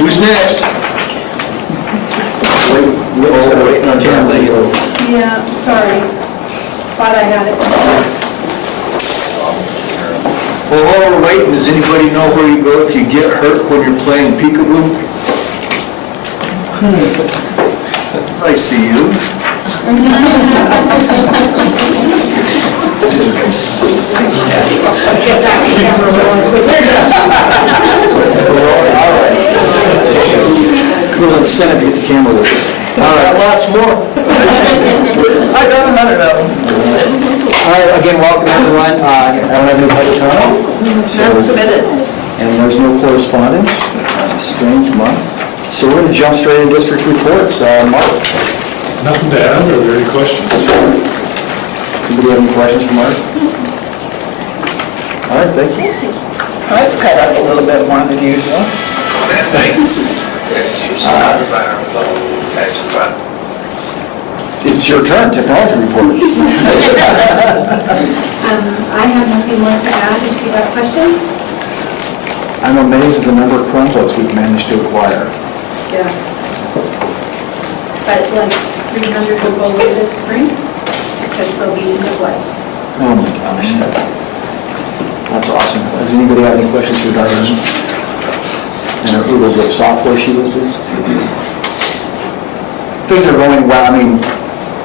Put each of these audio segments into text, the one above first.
Who's next? We're waiting on Kathleen. Yeah, sorry. Thought I had it. Well, while we're waiting, does anybody know where you go if you get hurt when you're playing peekaboo? I see you. Cool incentive to get the camera with you. All right, lots more. I got 100 of them. All right, again, welcome everyone. I don't have any public comment. None submitted. And there's no correspondence. Strange month. So we're going to jump straight into district reports. Mark? Nothing to add, are there any questions? Anybody have any questions for Mark? All right, thank you. That's cut up a little bit more than usual. Thanks. It's your turn, technology report. I have nothing more to add if you have questions. I'm amazed at the number of Chromebooks we've managed to acquire. Yes. But like 300 will go away this spring because they'll be end of life. Oh my gosh. That's awesome. Does anybody have any questions for Diane? And her oodles of software she listed? Things are going well. I mean,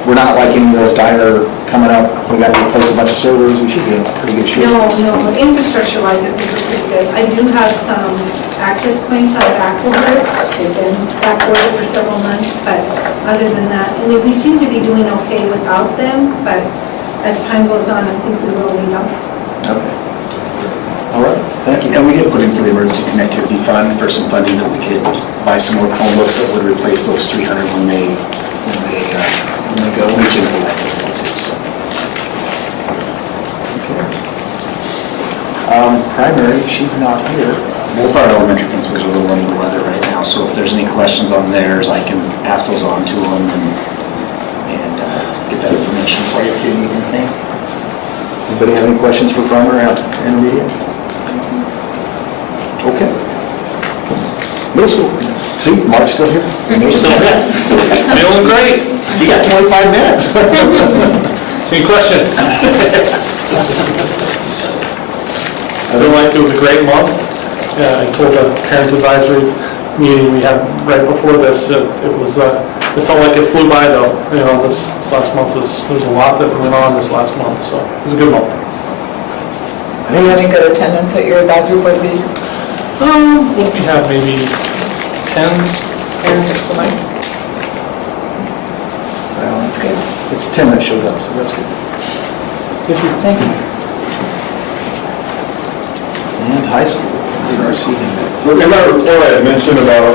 we're not like any of those guys that are coming up. We got to replace a bunch of servers. We should be in pretty good shape. No, infrastructure-wise, I think we're pretty good. I do have some access points on backorder. They've been backordered for several months, but other than that, and we seem to be doing okay without them, but as time goes on, I think we will need them. Okay. All right, thank you. And we did put in for the emergency connectivity fund for some funding as the kid buy some more Chromebooks that would replace those 300 when they go reach into that too. So. Okay. Primary, she's not here. Both our elementary principals are a little under the weather right now, so if there's any questions on theirs, I can pass those on to them and get that information for you if you need anything. Anybody have any questions for primary or intermediate? Okay. Middle school. See, Mark's still here. Feeling great. You got 25 minutes. Any questions? I feel like it was a great month. I told the parent advisory meeting we had right before this, it felt like it flew by though. You know, this last month there's a lot that went on this last month, so it was a good month. Are you having good attendance at your advisory board meetings? What we have, maybe 10 parents? Nice. Well, That's good. it's 10 that showed up, so that's good. Thanks. And high school, RC. In my report, I had mentioned about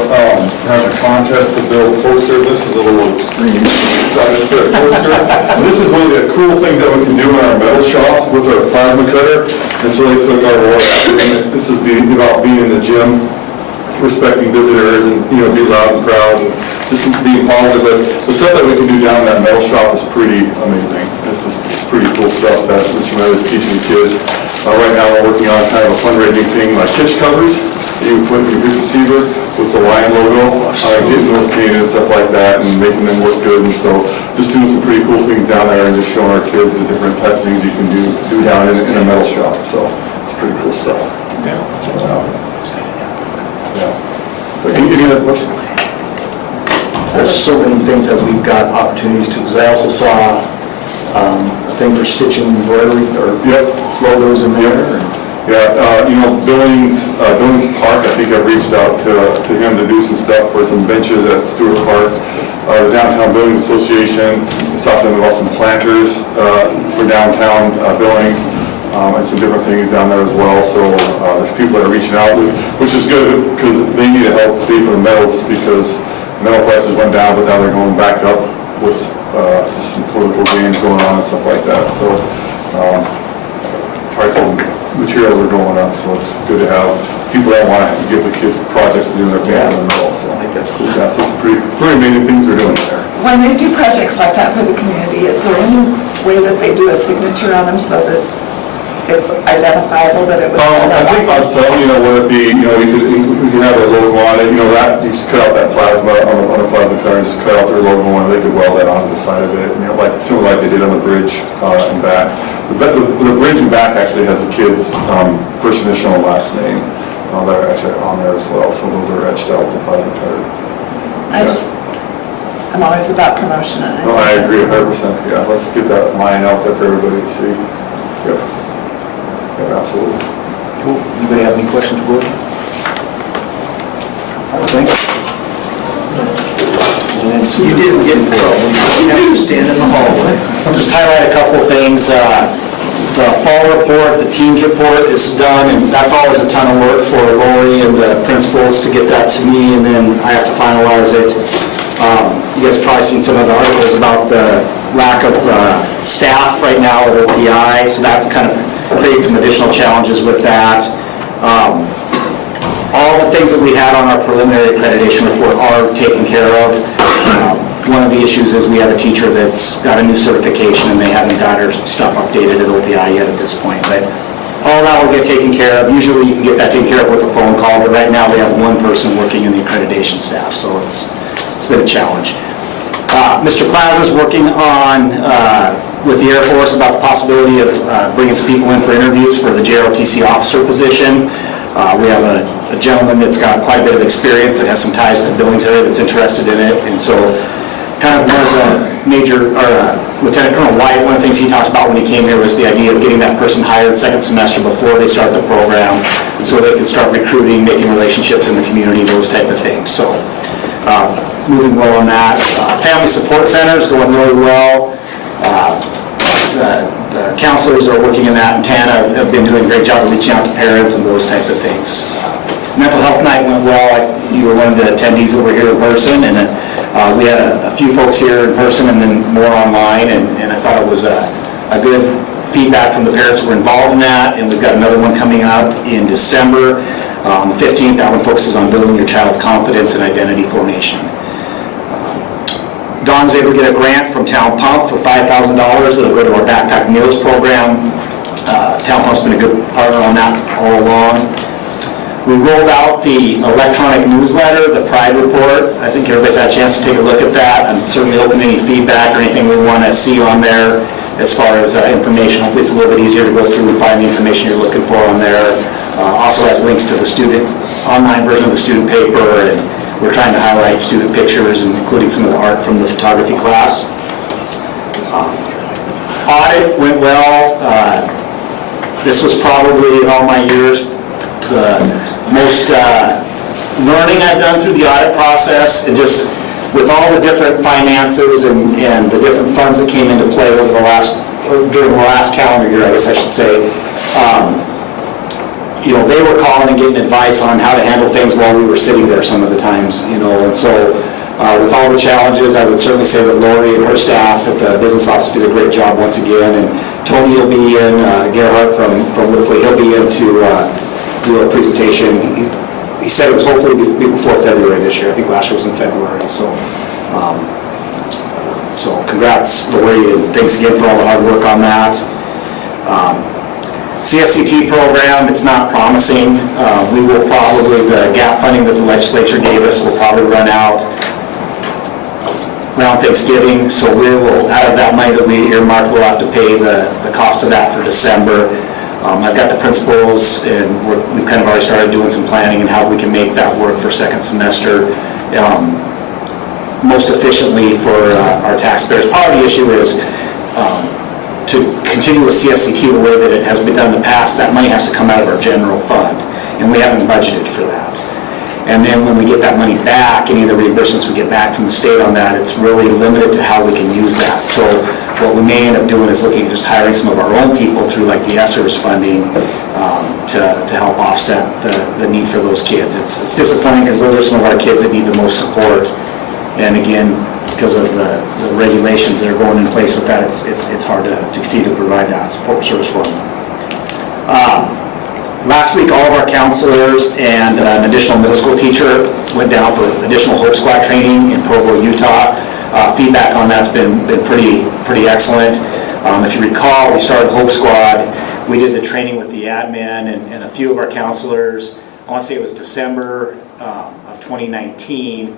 having a contest to build posters. This is a little extreme. So I just did a poster. This is one of the cool things that we can do in our metal shop with our plasma cutter. This really took our role. This is about being in the gym, respecting visitors, and be loud and proud, and just being positive. But the stuff that we can do down in that metal shop is pretty amazing. It's pretty cool stuff that Mr. Meadow is teaching the kids. Right now we're working on kind of a fundraising thing, like hitch covers that you put in your hitch receiver with the lion logo, getting those painted and stuff like that, and making them look good. And so just doing some pretty cool things down there and just showing our kids the different types of things you can do down in a metal shop. So it's pretty cool stuff. Yeah. But any other questions? There's so many things that we've got opportunities to, because I also saw a thing for stitching embroidery or logos in there. Yeah, Billings Park, I think I've reached out to him to do some stuff for some benches at Stewart Park. The Downtown Buildings Association is talking about some planters for downtown Billings and some different things down there as well. So there's people that are reaching out, which is good because they need to help pay for the metal just because metal prices went down, but now they're going back up with just some political games going on and stuff like that. So price of materials are going up, so it's good to have people that want to give the kids projects to do in their band and all. So I think that's cool. yeah, so it's pretty amazing things they're doing there. When they do projects like that for the community, is there any way that they do a signature on them so that it's identifiable that it was? I think on some, where it'd be, we could have a logo on it, that, you just cut out that plasma on the plasma cutter and just cut out their logo and they could weld that onto the side of it, similar like they did on the bridge and back. The bridge and back actually has the kid's first initial and last name that are actually on there as well, so those are etched out with the plasma cutter. I'm always about promotion and No, I agree 100%, yeah, let's get that line out there for everybody to see. Yep. Yeah, absolutely. Cool. Anybody have any questions for Gordon? Thank you. And so You didn't get in trouble. You had to stand in the hallway. I'll just highlight a couple of things. The fall report, the teams report is done, and that's always a ton of work for Lori and the principals to get that to me, and then I have to finalize it. You guys have probably seen some of the articles about the lack of staff right now at OPI, so that's kind of created some additional challenges with that. All the things that we had on our preliminary accreditation report are taken care of. One of the issues is we have a teacher that's got a new certification and they haven't got her stuff updated at OPI yet at this point. But all that will get taken care of. Usually you can get that taken care of with a phone call, but right now we have one person working in the accreditation staff, so it's been a challenge. Mr. Klaus is working on, with the Air Force, about the possibility of bringing some people in for interviews for the JROTC officer position. We have a gentleman that's got quite a bit of experience that has some ties to the Billings area that's interested in it, and so kind of one of the major, Lieutenant Colonel White, one of the things he talked about when he came here was the idea of getting that person hired second semester before they start the program, so they can start recruiting, making relationships in the community, those type of things. So moving well on that. Family Support Center is going really well. The counselors are working in that, and Tana have been doing a great job of reaching out to parents and those type of things. Mental Health Night went well. You were one of the attendees that were here in person, and we had a few folks here in person and then more online, and I thought it was a good feedback from the parents that were involved in that, and we've got another one coming up in December. On the 15th, that one focuses on building your child's confidence and identity formation. Dawn was able to get a grant from Town Pump for $5,000 that'll go to our backpack meals program. Town Pump's been a good partner on that all along. We rolled out the electronic newsletter, the Pride Report. I think everybody's had a chance to take a look at that. I'm certainly open to any feedback or anything we want to see on there as far as information. Hopefully it's a little bit easier to go through and find the information you're looking for on there. Also has links to the online version of the student paper, and we're trying to highlight student pictures and including some of the art from the photography class. Audit went well. This was probably in all my years the most learning I've done through the audit process, and just with all the different finances and the different funds that came into play during the last calendar year, I guess I should say. They were calling and getting advice on how to handle things while we were sitting there some of the times, and so with all the challenges, I would certainly say that Lori and her staff at the business office did a great job once again, and Tony will be in, Gerhardt from Whitley, he'll be in to do a presentation. He said it was hopefully be before February this year. I think last year was in February, so congrats, Lori, and thanks again for all the hard work on that. CSCT program, it's not promising. We will probably, the gap funding that the legislature gave us will probably run out around Thanksgiving, so we will, out of that money that we earmarked, we'll have to pay the cost of that for December. I've got the principals, and we've kind of already started doing some planning and how we can make that work for second semester most efficiently for our taxpayers. Part of the issue is to continue with CSCT the way that it has been done in the past, that money has to come out of our general fund, and we haven't budgeted for that. And then when we get that money back, any of the reimbursements we get back from the state on that, it's really limited to how we can use that. So what we may end up doing is looking at just hiring some of our own people through like the ESSERS funding to help offset the need for those kids. It's disappointing because those are some of our kids that need the most support. And again, because of the regulations that are going in place with that, it's hard to continue to provide that support service for them. Last week, all of our counselors and an additional middle school teacher went down for additional Hope Squad training in Provo, Utah. Feedback on that's been pretty excellent. If you recall, we started Hope Squad We did the training with the admin and a few of our counselors. I want to say it was December of 2019,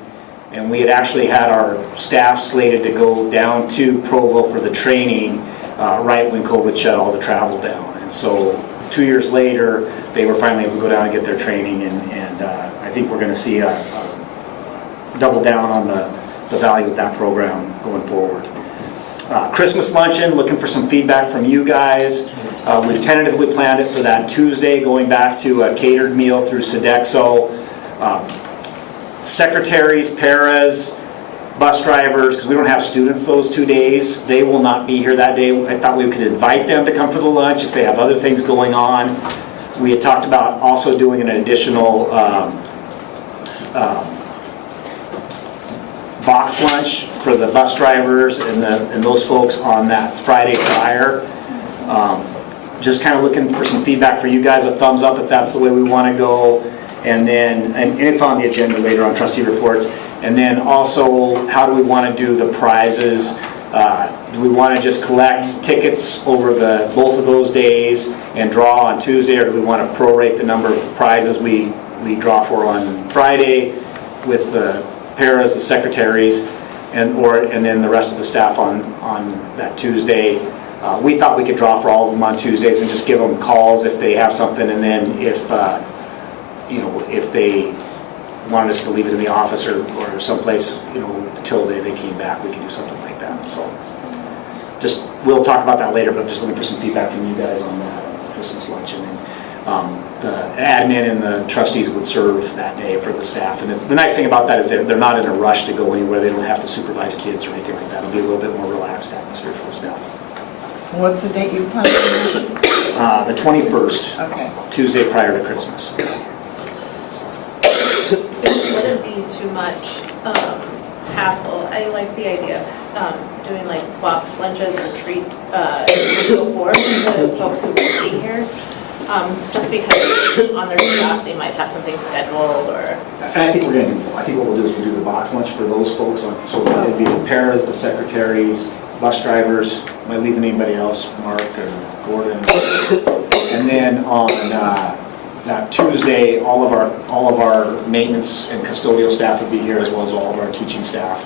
and we had actually had our staff slated to go down to Provo for the training right when COVID shut all the travel down. And so 2 years later, they were finally able to go down and get their training, and I think we're going to see a double down on the value of that program going forward. Christmas luncheon, looking for some feedback from you guys. We've tentatively planned it for that Tuesday, going back to a catered meal through Sodexo. Secretaries, paras, bus drivers, because we don't have students those 2 days, they will not be here that day. I thought we could invite them to come for the lunch if they have other things going on. We had talked about also doing an additional box lunch for the bus drivers and those folks on that Friday prior. Just kind of looking for some feedback for you guys, a thumbs up if that's the way we want to go. And then, and it's on the agenda later on trustee reports. And then also, how do we want to do the prizes? Do we want to just collect tickets over both of those days and draw on Tuesday, or do we want to prorate the number of prizes we draw for on Friday with the paras, the secretaries, and then the rest of the staff on that Tuesday? We thought we could draw for all of them on Tuesdays and just give them calls if they have something, and then if they wanted us to leave it in the office or someplace, until they came back, we could do something like that. So we'll talk about that later, but I'm just looking for some feedback from you guys on that Christmas luncheon. And the admin and the trustees would serve that day for the staff. And the nice thing about that is they're not in a rush to go anywhere. They don't have to supervise kids or anything like that. It'll be a little bit more relaxed atmosphere for the staff. What's the date you plan on? The 21st, Okay. Tuesday prior to Christmas. It wouldn't be too much hassle. I like the idea of doing like box lunches or treats so forth for the folks who won't be here. Just because on their staff they might have something scheduled or... And I think we're going to do, I think what we'll do is we'll do the box lunch for those folks. So it'll be the paras, the secretaries, bus drivers, am I leaving anybody else, Mark or Gordon? And then on that Tuesday, all of our maintenance and custodial staff would be here, as well as all of our teaching staff.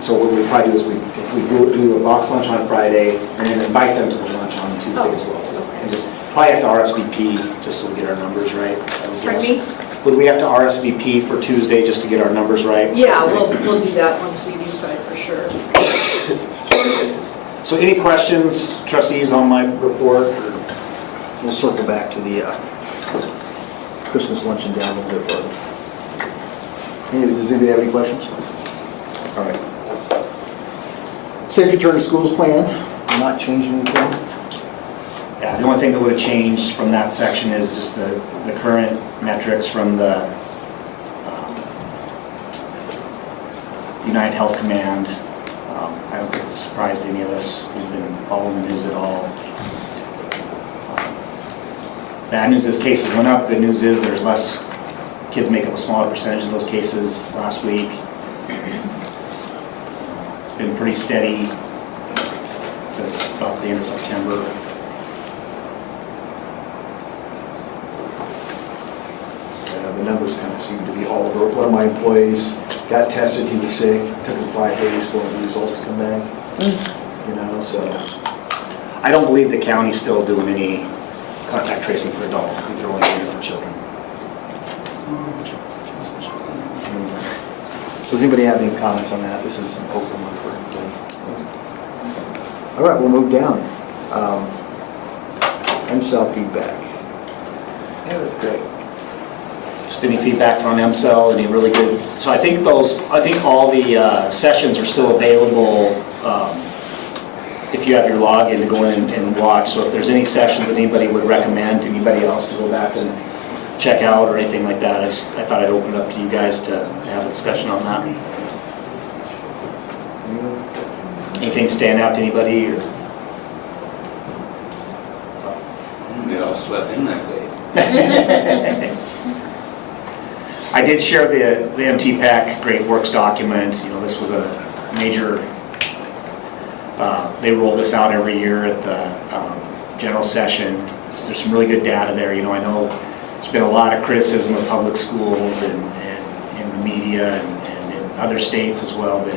So what we probably do is we do a box lunch on Friday and then invite them to the lunch on Tuesday as well. And just probably have to RSVP just so we get our numbers right. Pardon me? Would we have to RSVP for Tuesday just to get our numbers right? Yeah, we'll do that once we decide for sure. So any questions, trustees, on my report? We'll circle back to the Christmas luncheon down a little bit further. Does anybody have any questions? All right. Safe return to schools plan, not changing anything. Yeah, the only thing that would have changed from that section is just the current metrics from the United Health Command. I don't think it's a surprise to any of us who've been following the news at all. Bad news is cases went up. Good news is there's less kids make up a smaller percentage of those cases last week. It's been pretty steady since about the end of September. The numbers kind of seem to be all over. One of my employees got tested, he was sick, took him 5 days for the results to come back. So. I don't believe the county's still doing any contact tracing for adults. I think they're only doing it for children. Does anybody have any comments on that? This is an open one for everybody. All right, we'll move down. MCEL feedback. It was great. Just any feedback from MCEL, any really good, so I think all the sessions are still available if you have your login to go in and watch. So if there's any sessions that anybody would recommend to anybody else to go back and check out or anything like that, I thought I'd open it up to you guys to have a discussion on that. Anything stand out to anybody? Or? They all slept in that day. I did share the Mtpac Great Works document. This was a major, they roll this out every year at the general session. there's some really good data there. You know, I know there's been a lot of criticism of public schools and in the media and in other states as well, but,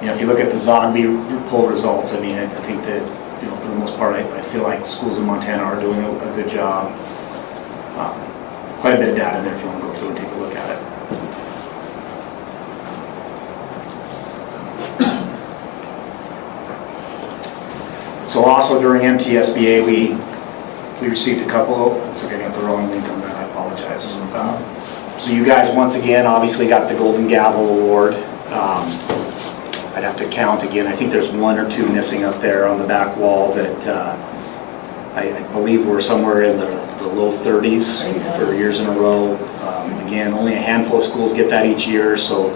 you know, if you look at the Zogby poll results, I mean, I think that, you know, for the most part, I feel like schools in Montana are doing a good job. Quite a bit of data there if you want to go through and take a look at it. So also during MTSBA, we received a couple, looks like I got the wrong link on that, I apologize. So you guys, once again, obviously got the Golden Gavel Award. I'd have to count again, I think there's one or two missing up there on the back wall that I believe we're somewhere in the low 30s for years in a row. Again, only a handful of schools get that each year, so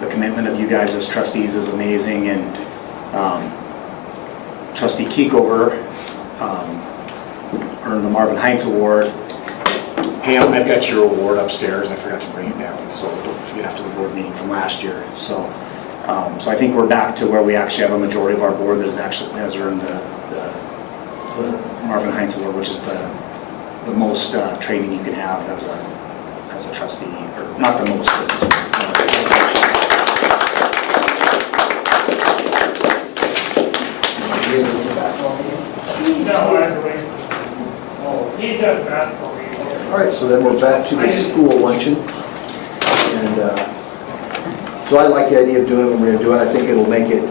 the commitment of you guys as trustees is amazing. And Trustee Keekover earned the Marvin Heinz Award. Pam, I've got your award upstairs. I forgot to bring it down, so don't forget after the board meeting from last year. So I think we're back to where we actually have a majority of our board that has earned the Marvin Heinz Award, which is the most training you can have as a trustee, or not the most. All right, so then we're back to the school luncheon. And so I like the idea of doing it when we're going to do it. I think it'll make it,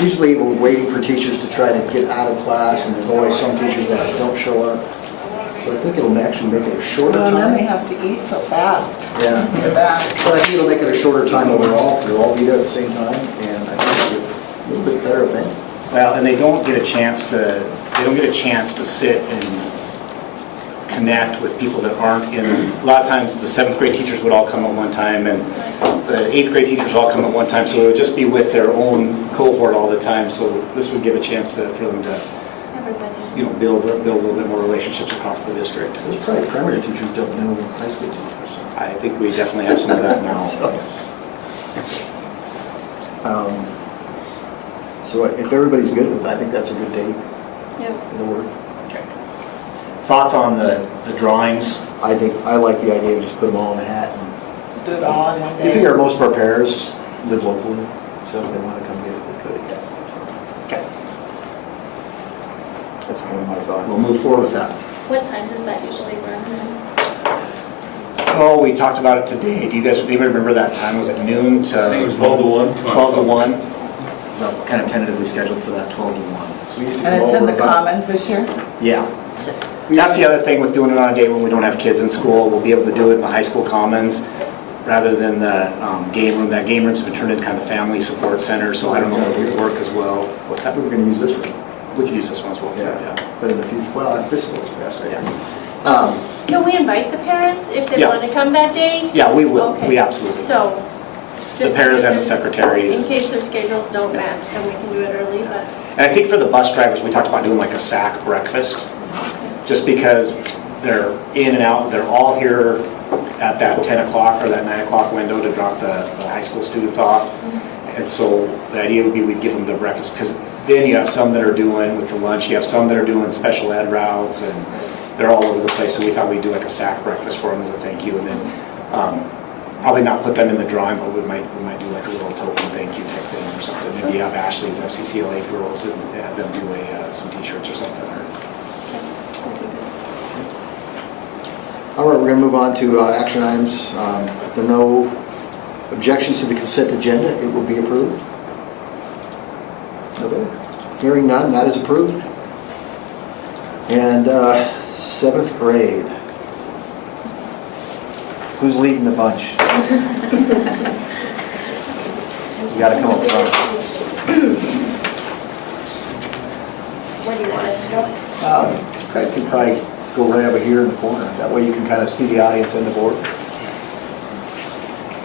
usually we're waiting for teachers to try to get out of class, and there's always some teachers that don't show up. So I think it'll actually make it a shorter Well, then they time. have to eat so fast. Yeah. You're back. But I think it'll make it a shorter time overall. They'll all be there at the same time, and I think it'll be a little bit better event. Well, and they don't get a chance to sit and connect with people that aren't in, a lot of times the 7th grade teachers would all come at one time, and the 8th grade teachers would all come at one time, so it would just be with their own cohort all the time. So this would give a chance for them to, you know, build a little bit more relationships across the district. There's probably primary teachers don't know high school teachers. I think we definitely have some of that now. So if everybody's good with it, I think that's a good date. Yep. It'll work. Thoughts on the drawings? I like the idea of just put them all in a hat. And Do it all in one day. you figure most of our parents live locally, so if they want to come get it, they could. Okay. That's kind of my thought. We'll move forward with that. What time does that usually run then? Oh, we talked about it today. Do you guys anybody remember that time? Was it noon to? I think it was 12 to 1. 12 to 1. So kind of tentatively scheduled for that 12 to 1. So we used to And come it's in over the about- commons this year? Yeah. That's the other thing with doing it on a day when we don't have kids in school. We'll be able to do it in the high school commons rather than the game room. That game room's been turned into kind of family support center, so I don't know if it would work as well. What's that? We were going to use this room. We could use this one as well. Yeah. But in the future, well, this is what's best, I think. Can we invite the parents if they Yeah. want to come that day? Yeah, we will. Okay. We absolutely. So, The just paras and the in secretaries. case their schedules don't match, then we can do it early, but. And I think for the bus drivers, we talked about doing like a sack breakfast, just because they're in and out, they're all here at that 10 o'clock or that 9 o'clock window to drop the high school students off. And so the idea would be we'd give them the breakfast, because then you have some that are doing with the lunch, you have some that are doing special ed routes, and they're all over the place. So we thought we'd do like a sack breakfast for them as a thank you, and then probably not put them in the drawing, but we might do like a little token thank you type thing or something. Maybe have Ashley's FCCLA girls and have them do some t-shirts or something. All right, we're going to move on to action items. If there are no objections to the consent agenda, it will be approved. Nobody? Hearing none, that is approved. And 7th grade. Who's leading the bunch? You got to come up front. Where do you want us to go? You guys can probably go right over here in the corner. That way you can kind of see the audience and the board.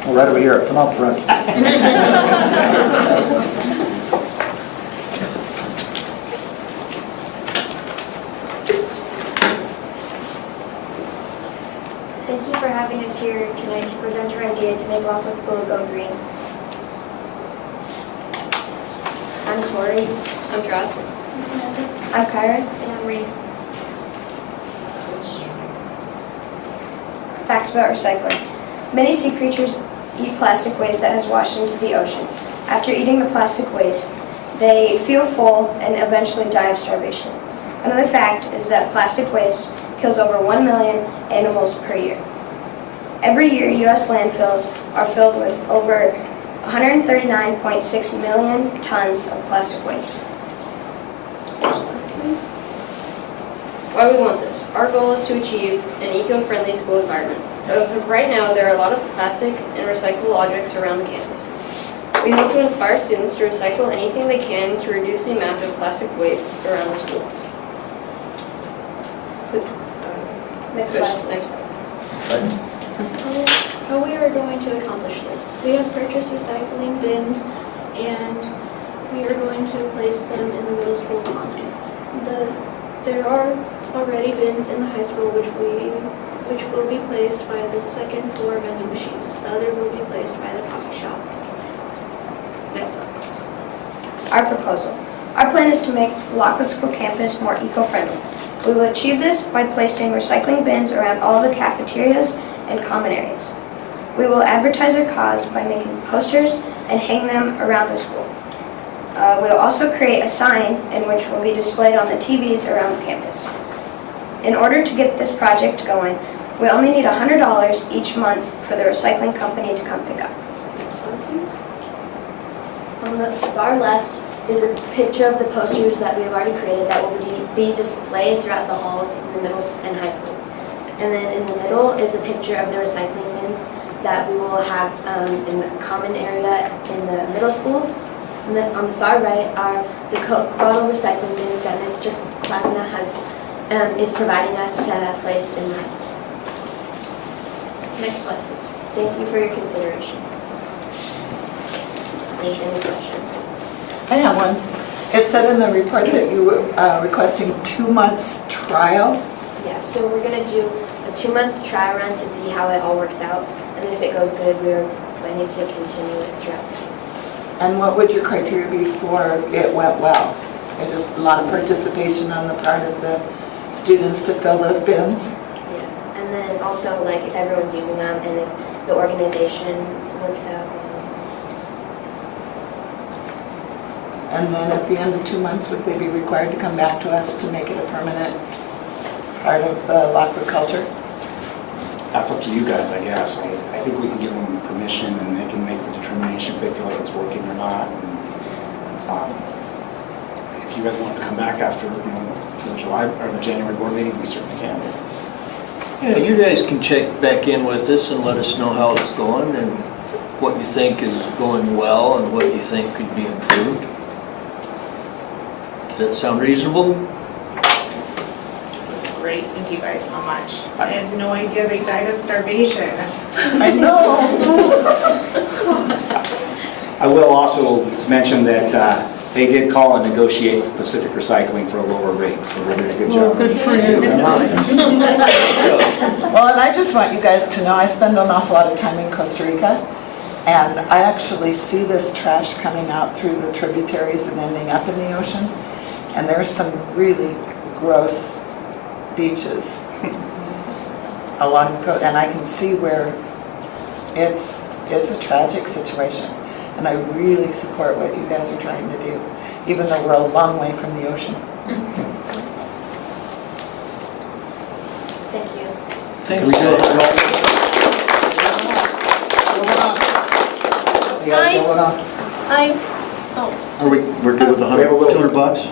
Well, right over here, come up front. Thank you for having us here tonight to present our idea to make Rockland School go green. I'm Tori. I'm Joss. I'm Kyra. And I'm Reese. facts about recycling. Many sea creatures eat plastic waste that has washed into the ocean. After eating the plastic waste, they feel full and eventually die of starvation. Another fact is that plastic waste kills over 1 million animals per year. Every year, U.S. landfills are filled with over 139.6 million tons of plastic waste. Why we want this? Our goal is to achieve an eco-friendly school environment. As of right now, there are a lot of plastic and recyclable objects around the campus. We hope to inspire students to recycle anything they can to reduce the amount of plastic waste around the school. Next slide. Next slide. How we are going to accomplish this. We have purchased recycling bins and we are going to place them in the middle school commons. There are already bins in the high school which will be placed by the second floor vending machines. The other will be placed by the coffee shop. Next slide, please. Our proposal. Our plan is to make the Lockwood School campus more eco-friendly. We will achieve this by placing recycling bins around all the cafeterias and common areas. We will advertise our cause by making posters and hang them around the school. We will also create a sign in which will be displayed on the TVs around the campus. In order to get this project going, we only need $100 each month for the recycling company to come pick up. Next slide, please. On the far left is a picture of the posters that we've already created that will be displayed throughout the halls in the middle and high school. And then in the middle is a picture of the recycling bins that we will have in the common area in the middle school. And then on the far right are the Coke bottle recycling bins that Mr. Klasna is providing us to place in the high school. Next slide, please. Thank you for your consideration. Any questions? I have one. It said in the report that you were requesting 2 months trial. Yeah, so we're going to do a 2-month trial run to see how it all works out. And then if it goes good, we're planning to continue it throughout. And what would your criteria be for it went well? There's just a lot of participation on the part of the students to fill those bins? Yeah, and then also like if everyone's using them and if the organization works out. And then at the end of 2 months, would they be required to come back to us to make it a permanent part of the Lockwood culture? That's up to you guys, I guess. I think we can give them permission and they can make the determination if they feel like it's working or not. And, if you guys want to come back after the July or the January board meeting, we certainly can. Yeah, you guys can check back in with us and let us know how it's going and what you think is going well and what you think could be improved. Does that sound reasonable? This is great. Thank you guys so much. I had no idea they died of starvation. I know. I will also mention that they did call and negotiate with Pacific Recycling for a lower rate, so they did a good job. Well, good for you. Nice. Well, and I just want you guys to know I spend an awful lot of time in Costa Rica, and I actually see this trash coming out through the tributaries and ending up in the ocean. And there's some really gross beaches along the coast, and I can see where it's a tragic situation. And I really support what you guys are trying to do, even though we're a long way from the ocean. Thank you. Thanks. You guys going on? Are we're good with We have a little- $200?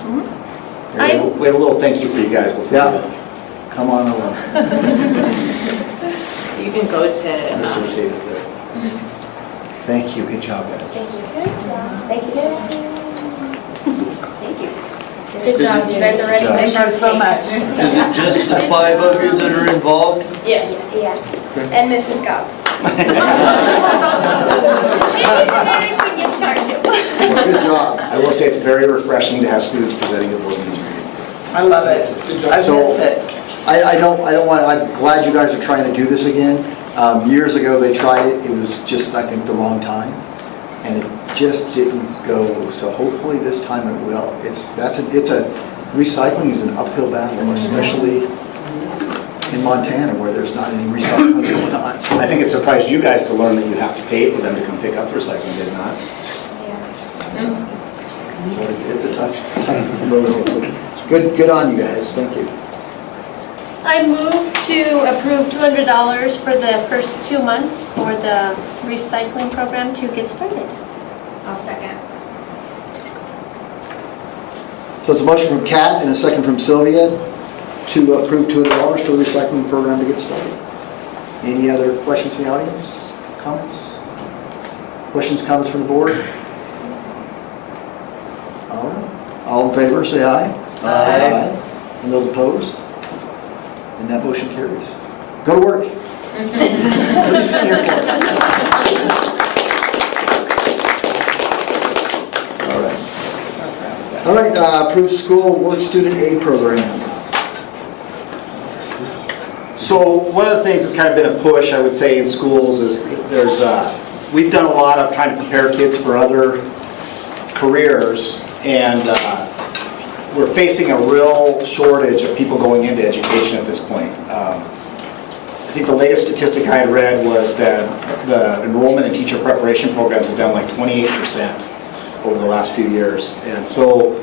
We have a little thank you for you guys before. Yeah. Come on over. You can go to Mr. Mercedes there. Thank you, good job, guys. Thank you. Thank you so much. Thank you. Good job, you guys are ready. Good job. Thank you so much. Is it just the 5 of you that are involved? Yes. Yeah, and Mrs. Gavel. Good job. I will say it's very refreshing to have students presenting at board meetings. I love it. I've So- missed it. I don't want, I'm glad you guys are trying to do this again. Years ago, they tried it, it was just, I think, the wrong time, and it just didn't go, so hopefully this time it will. Recycling is an uphill battle, especially in Montana where there's not any recycling going on. So I think it surprised you guys to learn that you have to pay for them to come pick up the recycling, did it not? it's a tough road. Good on you guys, thank you. I move to approve $200 for the first 2 months for the recycling program to get started. I'll second. So it's a motion from Kat and a second from Sylvia to approve $200 for the recycling program to get started. Any other questions from the audience? Comments? Questions, comments from the board? All right. All in favor, say aye. Aye. And those opposed? And that motion carries. Go to work. What are you sitting here for? All right, approved school work student aid program. So one of the things that's kind of been a push, I would say, in schools is we've done a lot of trying to prepare kids for other careers, and we're facing a real shortage of people going into education at this point. I think the latest statistic I had read was that the enrollment in teacher preparation programs is down like 28% over the last few years. And so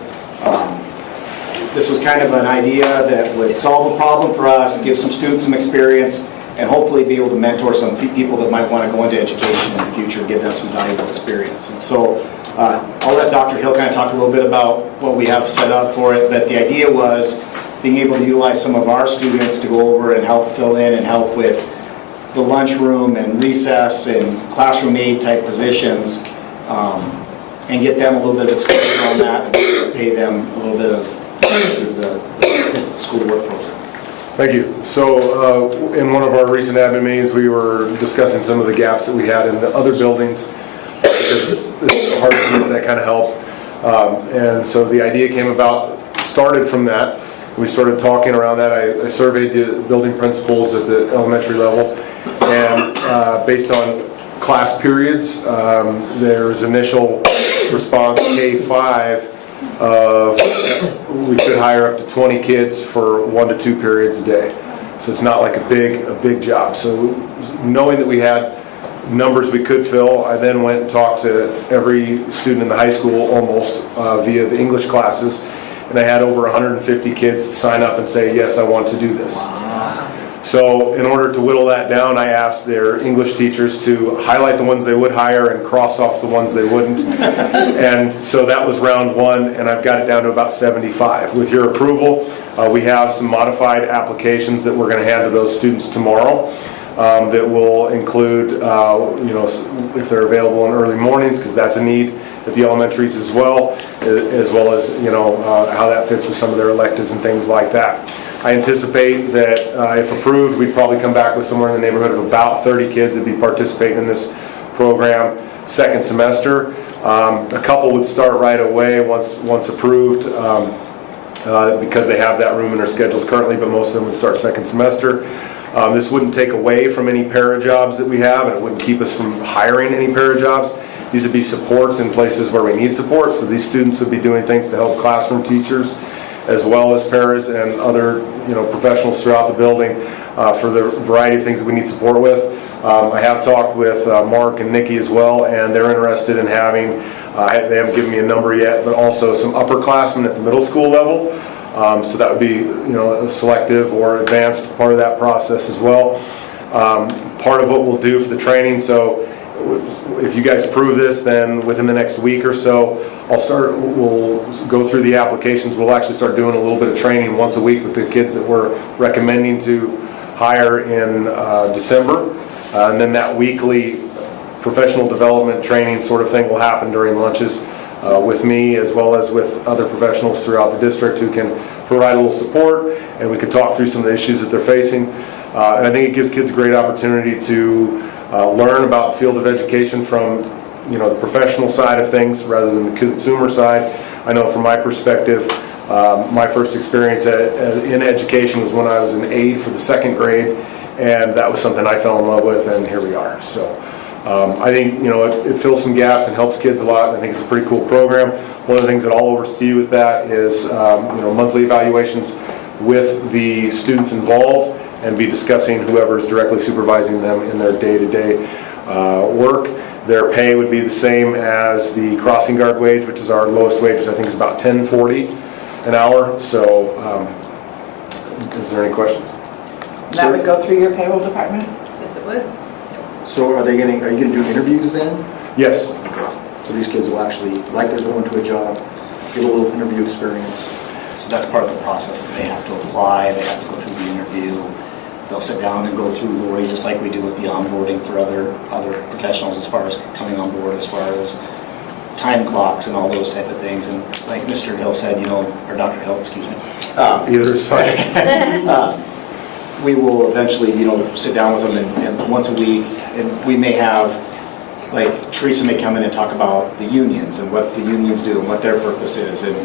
this was kind of an idea that would solve a problem for us, give some students some experience, and hopefully be able to mentor some people that might want to go into education in the future, give them some valuable experience. And so I'll let Dr. Hill kind of talk a little bit about what we have set up for it, but the idea was being able to utilize some of our students to go over and help fill in and help with the lunchroom and recess and classroom aid type positions, and get them a little bit of exposure on that and pay them a little bit of through the school work program. Thank you. So in one of our recent admin meetings, we were discussing some of the gaps that we had in the other buildings. This is hard to get that kind of help. And so the idea came about, started from that. We started talking around that. I surveyed the building principals at the elementary level, and based on class periods, there's initial response K-5 of we could hire up to 20 kids for 1 to 2 periods a day. So it's not like a big job. So knowing that we had numbers we could fill, I then went and talked to every student in the high school almost via the English classes, and I had over 150 kids sign up and say, yes, I want to do this. So in order to whittle that down, I asked their English teachers to highlight the ones they would hire and cross off the ones they wouldn't. And so that was round 1, and I've got it down to about 75. With your approval, we have some modified applications that we're going to hand to those students tomorrow that will include, if they're available in early mornings, because that's a need at the elementaries as well as, how that fits with some of their electives and things like that. I anticipate that if approved, we'd probably come back with somewhere in the neighborhood of about 30 kids that would be participating in this program second semester. A couple would start right away once approved because they have that room in their schedules currently, but most of them would start second semester. This wouldn't take away from any para jobs that we have, and it wouldn't keep us from hiring any para jobs. These would be supports in places where we need support, so these students would be doing things to help classroom teachers as well as paras and other professionals throughout the building for the variety of things that we need support with. I have talked with Mark and Nikki as well, and they're interested in having, they haven't given me a number yet, but also some upperclassmen at the middle school level. So that would be a selective or advanced part of that process as well. Part of what we'll do for the training, so if you guys approve this, then within the next week or so, we'll go through the applications. We'll actually start doing a little bit of training once a week with the kids that we're recommending to hire in December. And then that weekly professional development training sort of thing will happen during lunches with me as well as with other professionals throughout the district who can provide a little support, and we can talk through some of the issues that they're facing. And I think it gives kids a great opportunity to learn about the field of education from the professional side of things rather than the consumer side. I know from my perspective, my first experience in education was when I was an aide for the 2nd grade, and that was something I fell in love with, and here we are. So I think it fills some gaps and helps kids a lot, and I think it's a pretty cool program. One of the things that I'll oversee with that is monthly evaluations with the students involved, and be discussing whoever's directly supervising them in their day-to-day work. Their pay would be the same as the crossing guard wage, which is our lowest wage, which I think is about $10.40 an hour. So, is there any questions? That would go through your payroll department? Yes, it would. So are you going to do interviews then? Yes. So these kids will actually, like they're going to a job, get a little interview experience. So that's part of the process, is they have to apply, they have to go through the interview. They'll sit down and go through Lori, just like we do with the onboarding for other professionals, as far as coming on board, as far as time clocks and all those type of things. And like Mr. Hill said, or Dr. Hill, excuse me. Either's fine. We will eventually, sit down with them and once a week, and we may have, like Teresa may come in and talk about the unions and what the unions do and what their purpose is, and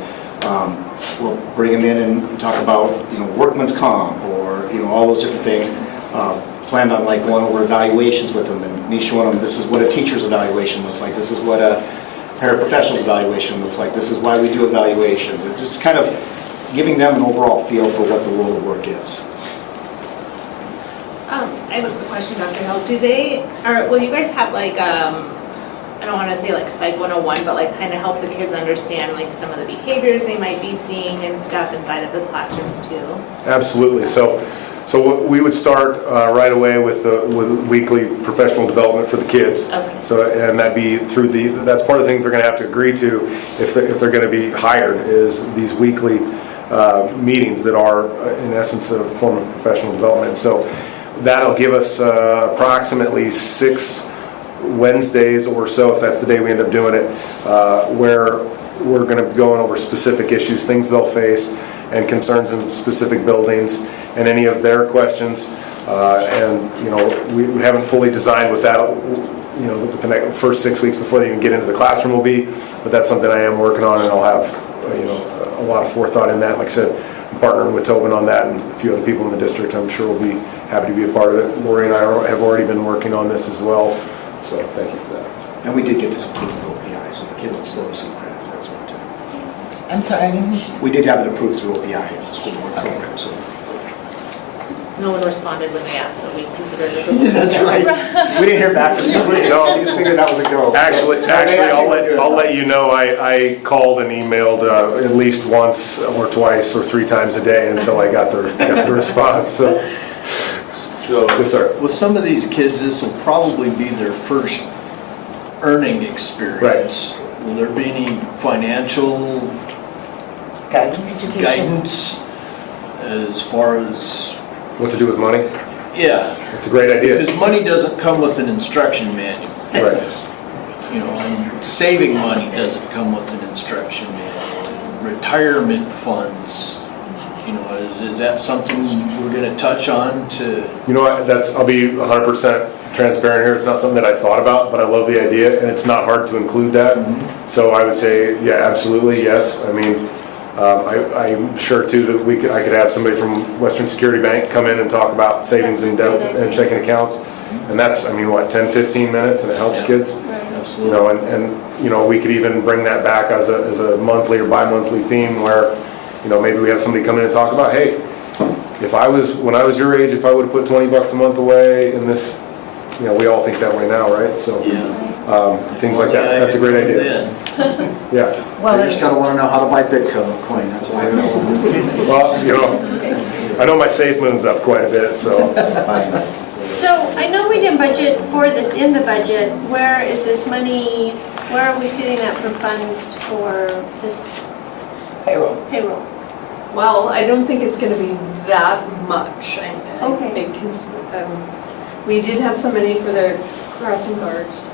we'll bring them in and talk about, workman's comp, or, all those different things. Planned on like going over evaluations with them and me showing them this is what a teacher's evaluation looks like, this is what a paraprofessional's evaluation looks like, this is why we do evaluations, and just kind of giving them an overall feel for what the world of work is. I have a question, Dr. Hill. Will you guys have like, I don't want to say like Psych 101, but like kind of help the kids understand like some of the behaviors they might be seeing and stuff inside of the classrooms too? Absolutely. So we would start right away with weekly professional development for the kids. Okay. So, and that'd be through that's part of the thing they're going to have to agree to if they're going to be hired, is these weekly meetings that are in essence a form of professional development. So that'll give us approximately 6 Wednesdays or so, if that's the day we end up doing it, where we're going to be going over specific issues, things they'll face, and concerns in specific buildings, and any of their questions. And we haven't fully designed what that, what the first 6 weeks before they even get into the classroom will be, but that's something I am working on, and I'll have a lot of forethought in that. Like I said, I'm partnering with Tobin on that, and a few other people in the district. I'm sure will be happy to be a part of it. Lori and I have already been working on this as well, so thank you for that. And we did get this approved through OPI, so the kids will still receive credit for it as well too. I'm sorry, I didn't hear you. We did have it approved through OPI as a school board program, so. No one responded when they asked, so we considered it. That's right. We didn't hear back from you. No, we just figured that was a go. Actually, I'll let you know, I called and emailed at least once or twice or 3 times a day until I got the response. So, yes, sir. With some of these kids, this will probably be their first earning experience. Right. Will there be any financial guidance as far as what to do with money? Yeah. It's a great idea. Because money doesn't come with an instruction manual. Right. And saving money doesn't come with an instruction manual. Retirement funds, is that something we're going to touch on to? I'll be 100% transparent here. It's not something that I thought about, but I love the idea, and it's not hard to include that. Mm-hmm. So I would say, yeah, absolutely, yes. I mean, I'm sure too that I could have somebody from Western Security Bank come in and talk about savings and checking accounts, and that's 10-15 minutes, and it helps kids. Absolutely. And we could even bring that back as a monthly or bi-monthly theme where maybe we have somebody come in and talk about, hey, when I was your age, if I would have put $20 a month away in this, we all think that way now, right? So things like that. That's a great idea. Yeah. Well, they just gotta want to know how to buy Bitcoin. That's all I know. Well, I know my Safe Moon's up quite a bit, so. So I know we didn't budget for this in the budget. Where is this money? Where are we sitting at for funds for this payroll? Well, I don't think it's going to be that much. Okay. We did have some money for the crossing guards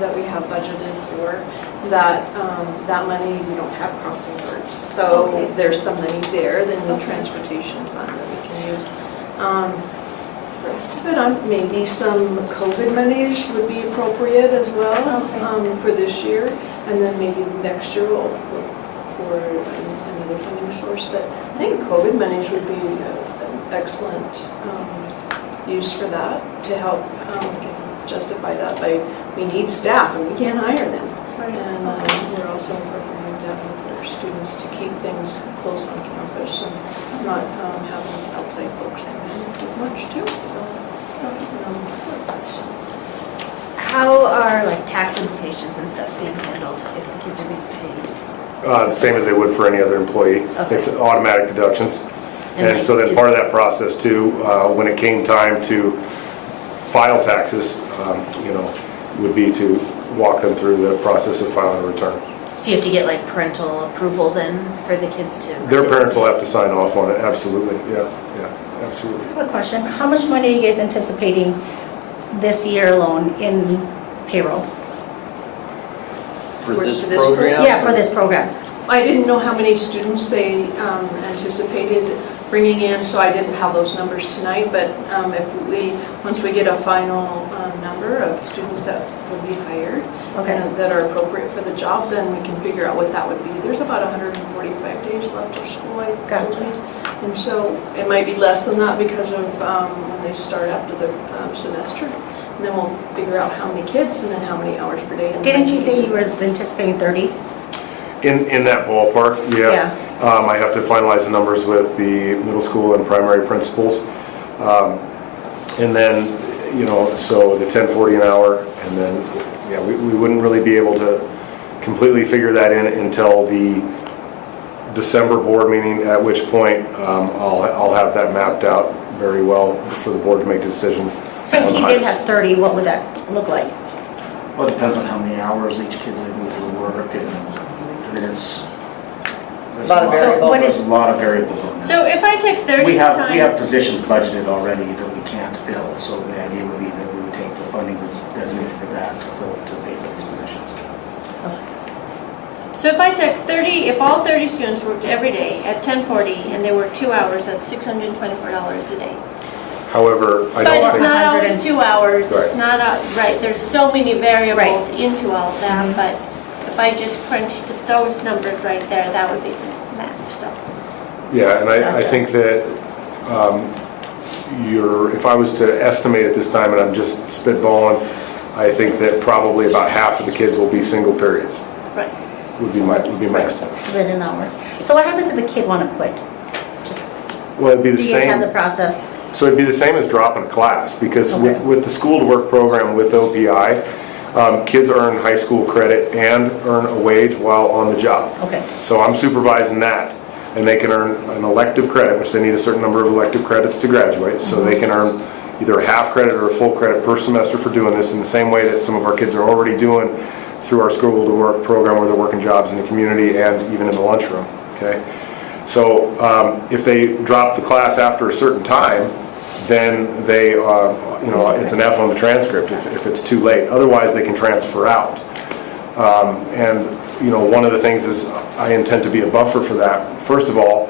that we have budgeted for. That money, we don't have crossing guards. So there's some money there, then the transportation fund that we can use. Rest of it, maybe some COVID monies would be appropriate as well for this year. And then maybe next year we'll look for another funding source. But I think COVID monies would be an excellent use for that to help justify that. We need staff and we can't hire them. And we're also incorporating that with the for students to keep things close on campus and not having outside folks come in as much too. So, How are like tax implications and stuff being handled if the kids are being paid? The same as they would for any other employee. Okay. It's automatic deductions. And so then part of that process too, when it came time to file taxes, would be to walk them through the process of filing a return. So you have to get like parental approval then for the kids to Their parents will have to sign off on it, absolutely, yeah, absolutely. I have a question. How much money are you guys anticipating this year alone in payroll? For this program? Yeah, for this program. I didn't know how many students they anticipated bringing in, so I didn't have those numbers tonight, but once we get a final number of students that would be hired, that are appropriate for the job, then we can figure out what that would be. There's about 145 days left of school, I believe. And so it might be less than that because of when they start after the semester. And then we'll figure out how many kids and then how many hours per day. Didn't you say you were anticipating 30? In that ballpark, yeah. I have to finalize the numbers with the middle school and primary principals. And then, so the 10.40 an hour, and then, we wouldn't really be able to completely figure that in until the December board meeting, at which point I'll have that mapped out very well for the board to make a decision. So if you did have 30, what would that look like? Well, it depends on how many hours each kid's able to work, and there's A lot of variables. There's a lot of variables on that. So if I take 30 We have times... positions budgeted already that we can't fill, so the idea would be that we would take the funding that's designated for that to pay for these positions. So if I took 30, if all 30 students worked every day at 10:40 and they worked 2 hours, that's $624 a day. However, I don't think... But it's not always 2 hours, Right. it's not, right, there's so many variables into all of that, but if I just crunched those numbers right there, that would be the map, so. Yeah, and I think that if I was to estimate at this time, and I'm just spitballing, I think that probably about half of the kids will be single periods. Right. Would be my estimate. Within an hour. So what happens if the kid want to quit? Well, it'd be the Do you guys same. have the process? So it'd be the same as dropping a class, because with the school to work program with OPI, kids earn high school credit and earn a wage while on the job. Okay. So I'm supervising that, and they can earn an elective credit, which they need a certain number of elective credits to graduate, so they can earn either a half credit or a full credit per semester for doing this in the same way that some of our kids are already doing through our school to work program, where they're working jobs in the community and even in the lunchroom, okay? So if they drop the class after a certain time, then they, it's an F on the transcript if it's too late. Otherwise, they can transfer out. One of the things is I intend to be a buffer for that. First of all,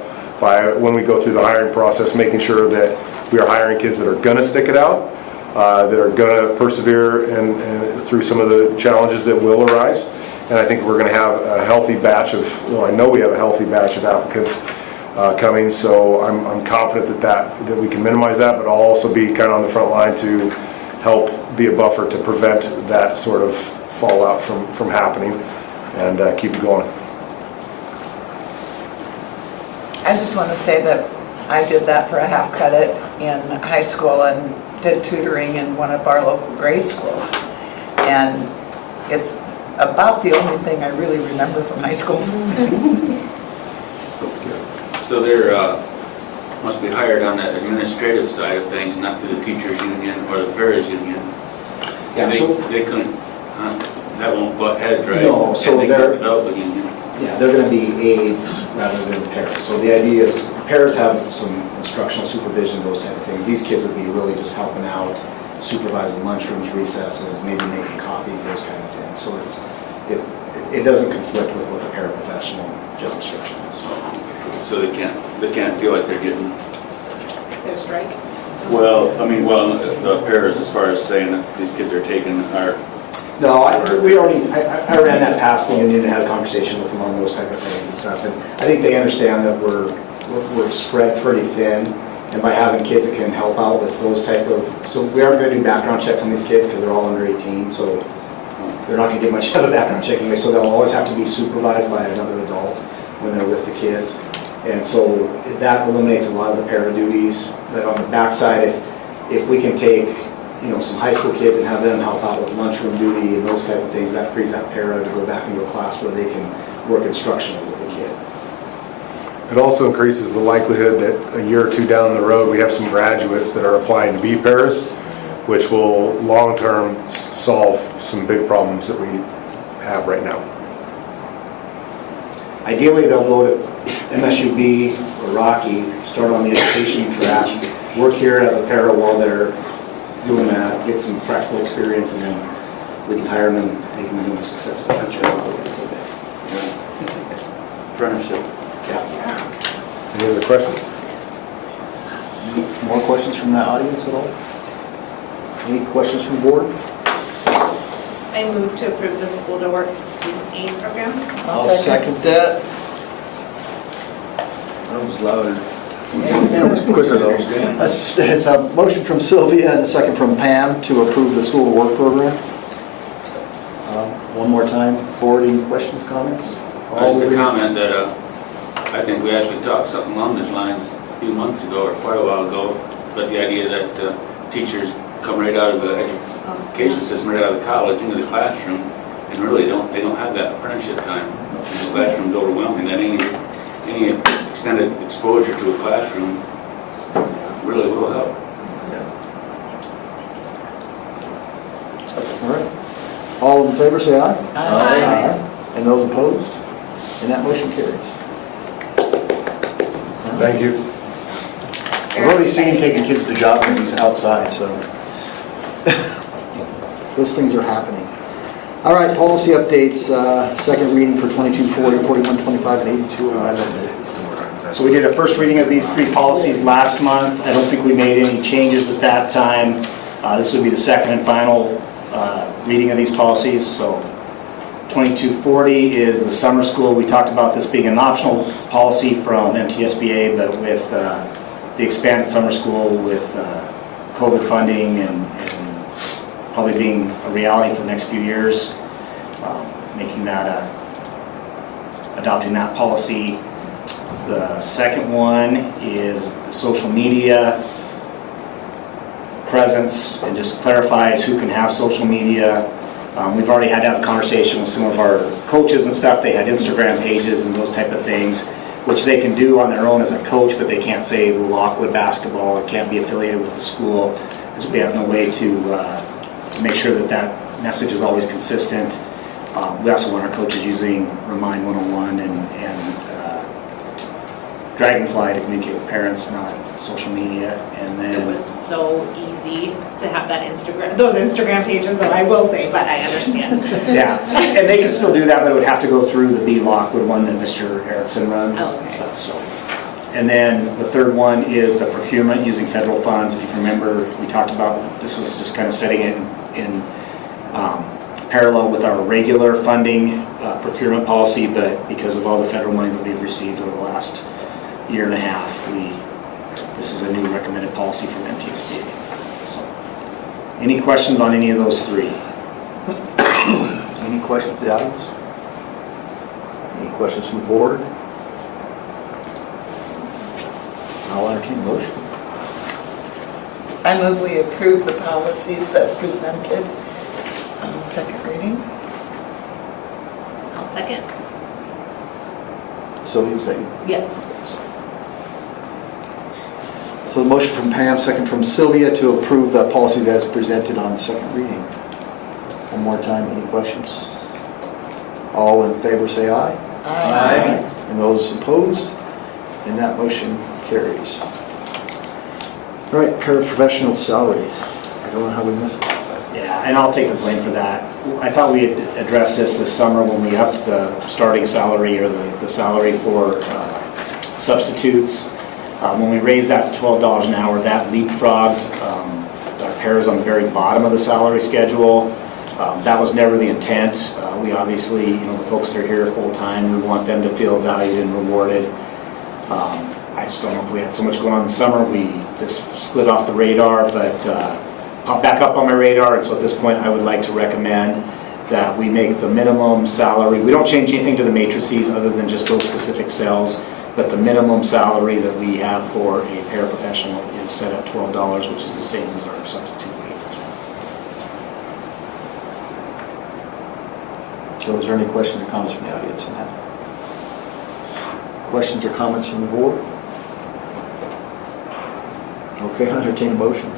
when we go through the hiring process, making sure that we are hiring kids that are going to stick it out, that are going to persevere and through some of the challenges that will arise. And I think we're going to have a healthy batch I know we have a healthy batch of applicants coming, so I'm confident that we can minimize that, but I'll also be kind of on the front line to help be a buffer to prevent that sort of fallout from happening and keep it going. I just want to say that I did that for a half credit in high school and did tutoring in one of our local grade schools. And it's about the only thing I really remember from high school. So they're, must be hired on the administrative side of things, not through the teachers union or the parents union. Yeah, They couldn't, that won't butt heads, right? No, so they they're- couldn't develop a union. Yeah, they're going to be aides rather than pairs. So the idea is pairs have some instructional supervision, those type of things. These kids would be really just helping out, supervising lunchrooms, recesses, maybe making copies, those kind of things. So it doesn't conflict with what the paraprofessional job description is. So they can't feel like they're getting, Their strike. the pairs as far as saying that these kids are taking our... No, I ran that past the union and had a conversation with them on those type of things and stuff. And I think they understand that we're spread pretty thin, and by having kids that can help out with those type of, so we aren't going to do background checks on these kids because they're all under 18, so they're not going to get much of a background check anyway, so they'll always have to be supervised by another adult. when they're with the kids. And so that eliminates a lot of the para duties. But on the backside, if we can take, some high school kids and have them help out with lunchroom duty and those type of things, that frees that para to go back into a class where they can work instructionally with the kid. It also increases the likelihood that a year or two down the road, we have some graduates that are applying to be pairs, which will long-term solve some big problems that we have right now. Ideally, they'll go to MSUB or Rocky, start on the education track, work here as a para while they're doing that, get some practical experience, and then we can hire them and make them into a successful future. Apprenticeship. Yeah. Any other questions? More questions from the audience at all? Any questions from the board? I move to approve the school to work student aid program. I'll second that. That was louder. That was quicker though. It's a motion from Sylvia and a second from Pam to approve the school to work program. One more time, board, any questions, comments? Just a comment that I think we actually talked something along these lines a few months ago or quite a while ago, but the idea that teachers come right out of the education system, right out of college into the classroom, and really they don't have that apprenticeship time. The classroom's overwhelming, and any extended exposure to a classroom really will help. All right. All in favor, say aye. Aye. And those opposed? And that motion carries. Thank you. I've already seen him taking kids to job interviews outside, so those things are happening. All right, policy updates, second reading for 2240, 4125, and 8211. So we did a first reading of these three policies last month. I don't think we made any changes at that time. This would be the second and final reading of these policies. So 2240 is the summer school. We talked about this being an optional policy from MTSBA, but with the expanded summer school with COVID funding and probably being a reality for the next few years, making that adopting that policy. The second one is the social media presence, and just clarifies who can have social media. We've already had to have a conversation with some of our coaches and stuff. They had Instagram pages and those type of things, which they can do on their own as a coach, but they can't say the Lockwood basketball, it can't be affiliated with the school, because we have no way to make sure that that message is always consistent. We also want our coaches using Remind 101 and Dragonfly to communicate with parents, not social media. And then It was so easy to have that those Instagram pages, that I will say, but I understand. yeah, and they can still do that, but it would have to go through the B Lockwood one that Mr. Erickson runs and stuff. So, and then the third one is the procurement using federal funds. If you can remember, we talked about this was just kind of setting it in parallel with our regular funding procurement policy, but because of all the federal money that we've received over the last year and a half, this is a new recommended policy from MTSBA. So, any questions on any of those three? Any questions from the audience? Any questions from the board? I'll entertain a motion. I move we approve the policies as presented on the second reading. I'll second. So you say? Yes. So the motion from Pam, second from Sylvia to approve the policy as presented on second reading. One more time, any questions? All in favor say aye. Aye. And those opposed? And that motion carries. All right, paraprofessional salaries. I don't know how we missed that. Yeah, and I'll take the blame for that. I thought we had addressed this summer when we upped the starting salary or the salary for substitutes. When we raised that to $12 an hour, that leapfrogged our pairs on the very bottom of the salary schedule. That was never the intent. We obviously, the folks that are here full-time, we want them to feel valued and rewarded. I just don't know if we had so much going on in the summer. This slid off the radar, but popped back up on my radar, and so at this point I would like to recommend that we make the minimum salary, we don't change anything to the matrices other than just those specific cells, but the minimum salary that we have for a paraprofessional is set at $12, which is the same as our substitute rate. So is there any questions or comments from the audience on that? Questions or comments from the board? Okay, I'll entertain a motion.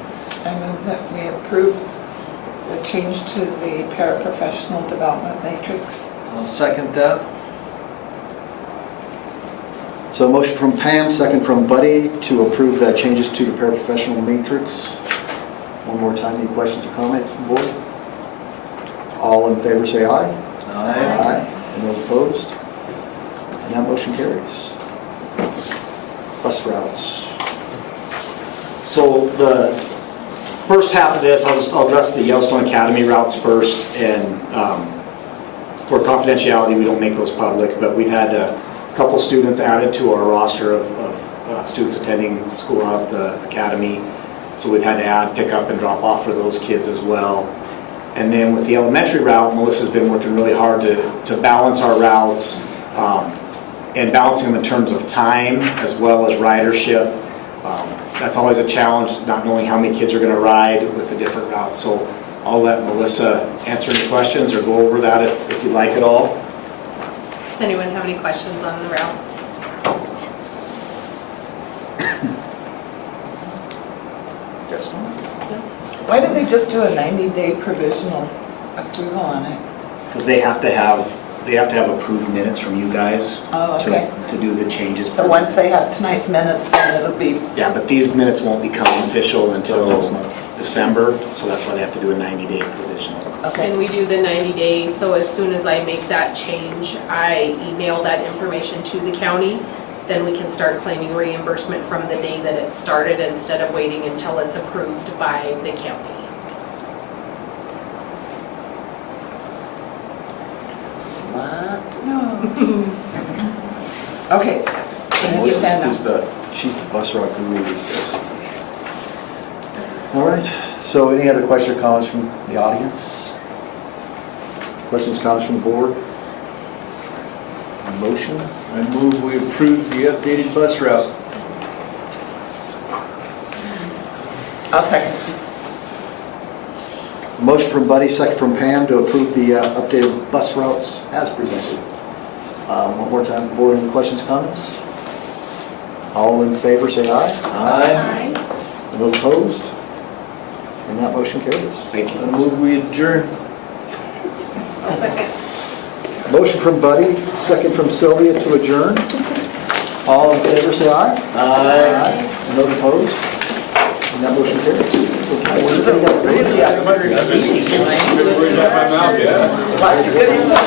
I move that we approve the change to the paraprofessional development matrix. I'll second that. So a motion from Pam, second from Buddy to approve the changes to the paraprofessional matrix. One more time, any questions or comments from the board? All in favor say aye. Aye. And those opposed? And that motion carries. Bus routes. So the first half of this, I'll address the Yellowstone Academy routes first, and for confidentiality, we don't make those public, but we've had a couple students added to our roster of students attending school out at the academy, so we've had to add pick up and drop off for those kids as well. And then with the elementary route, Melissa's been working really hard to balance our routes and balancing them in terms of time as well as ridership. That's always a challenge, not knowing how many kids are going to ride with the different routes. So I'll let Melissa answer any questions or go over that if you like it all. Does anyone have any questions on the routes? Yes. Why do they just do a 90-day provisional approval on it? Because they have to have approved minutes from you guys Oh, okay. to do the changes. So once they have tonight's minutes, then it'll be... Yeah, but these minutes won't become official until December, so that's why they have to do a 90-day provisional. Okay. And we do the 90 days, so as soon as I make that change, I email that information to the county, then we can start claiming reimbursement from the day that it started instead of waiting until it's approved by the county. What? No. Okay. Thank you, stand up. She's the bus route guru these days. All right, so any other questions or comments from the audience? Questions, comments from the board? A motion? I move we approve the updated bus route. I'll second. Motion from Buddy, second from Pam to approve the updated bus routes as presented. One more time, board, any questions, comments? All in favor, say aye. Aye. And those opposed? And that motion carries. Thank you. I move we adjourn. I'll second. Motion from Buddy, second from Sylvia to adjourn. All in favor, say aye. Aye. And those opposed? And that motion carries. This is a really awkward meeting tonight. Lots of good stuff.